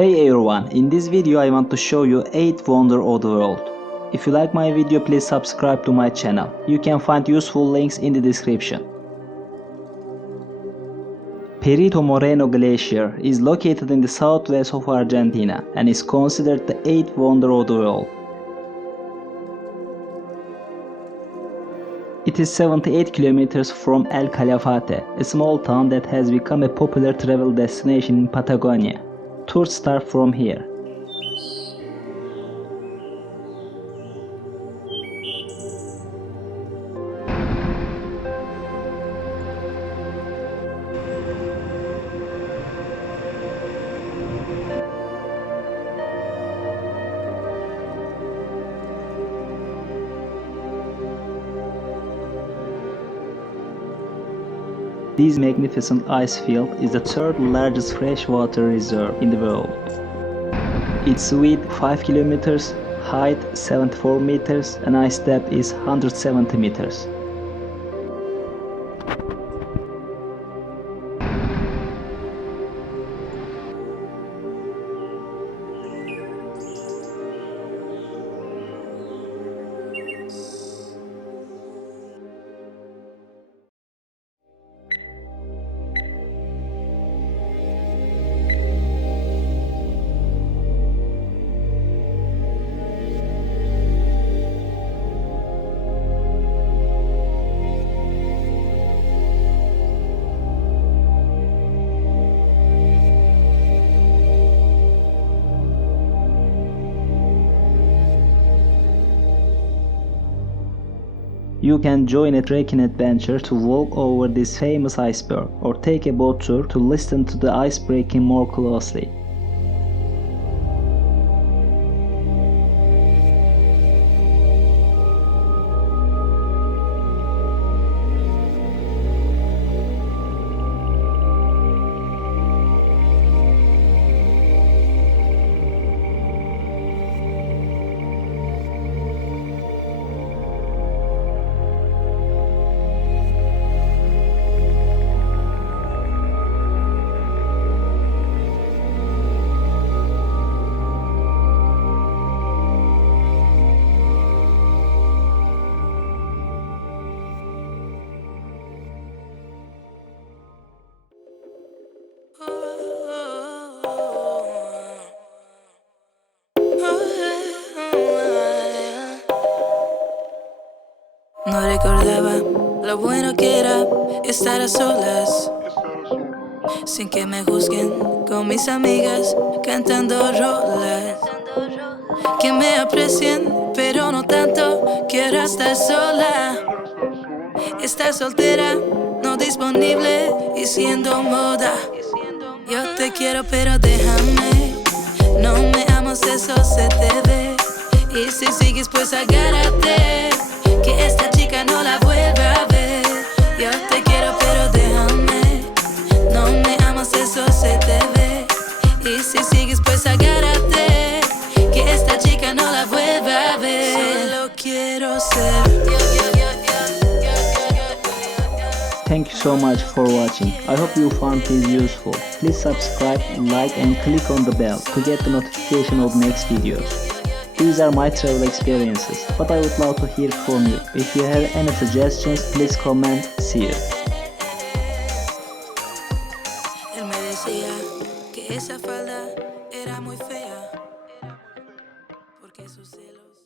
Hey everyone, in this video I want to show you 8 wonders of the world. If you like my video, please subscribe to my channel. You can find useful links in the description. Perito Moreno Glacier is located in the southwest of Argentina and is considered the 8th wonder of the world. It is 78 kilometers from El Calafate, a small town that has become a popular travel destination in Patagonia. Tours start from here. This magnificent ice field is the third largest freshwater reserve in the world. Its width 5 kilometers, height 74 meters, and ice depth is 170 meters. You can join a trekking adventure to walk over this famous iceberg, or take a boat tour to listen to the ice breaking more closely. No recordaba lo bueno que era estar a solas, sin que me juzguen, con mis amigas cantando rolas, que me aprecien pero no tanto. Quiero estar sola, estar soltera, no disponible y siendo moda. Yo te quiero pero déjame, no me amas, eso se te ve. Y si sigues pues agárrate, que esta chica no la vuelva a ver. Yo te quiero pero déjame, no me amas, eso se te ve. Y si sigues pues agárrate, que esta chica no la vuelva a ver. Solo quiero ser. Thank you so much for watching. I hope you found this useful. Please subscribe, like and click on the bell to get the notification of next videos. These are my travel experiences, but I would love to hear from you. If you have any suggestions, please comment. See you. Él me decía que esa falda era muy fea.